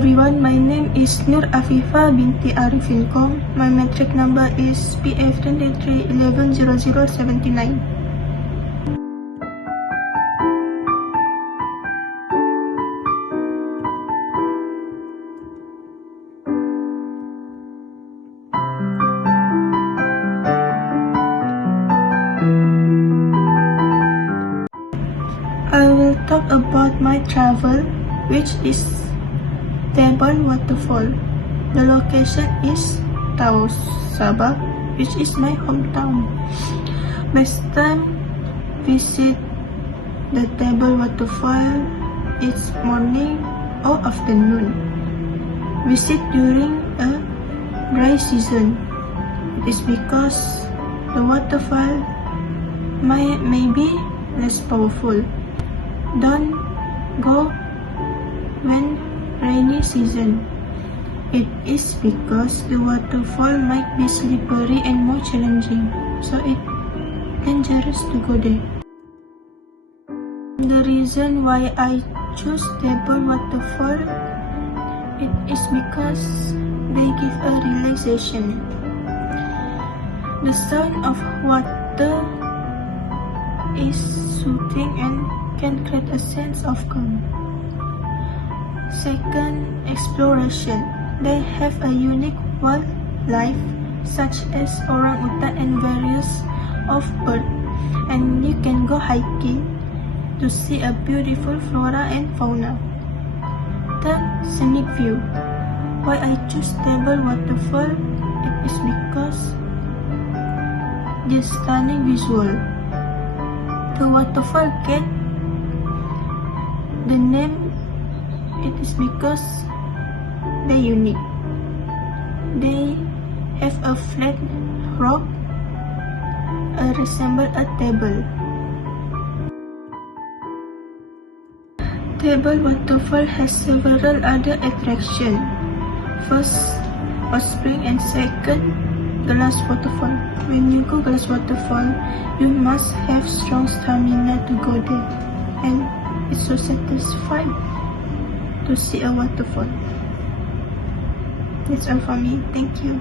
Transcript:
everyone, my name is Nur Afifa binti Arifinkom. My metric number is PF23110079. I will talk about my travel, which is Tawau waterfall. The location is Tawau Sabah, which is my hometown. Best time visit the Tawau waterfall is morning or afternoon. Visit during a dry season. It is because the waterfall may be less powerful. Don't go when rainy season. It is because the waterfall might be slippery and more challenging, so it's dangerous to go there. The reason why I choose Tawau waterfall, it is because they give a relaxation. The sound of water is soothing and can create a sense of calm. Second, exploration. They have a unique wildlife such as orangutan and various of birds, and you can go hiking to see a beautiful flora and fauna. Third, scenic view. Why I choose Tawau waterfall? It is because the stunning visual. The waterfall get the name. It is because they unique. They have a flat rock, resemble a table. Tawau waterfall has several other attractions. First, hot spring, and second, glass waterfall. When you go glass waterfall, you must have strong stamina to go there, and it's so satisfying to see a waterfall. That's all for me. Thank you.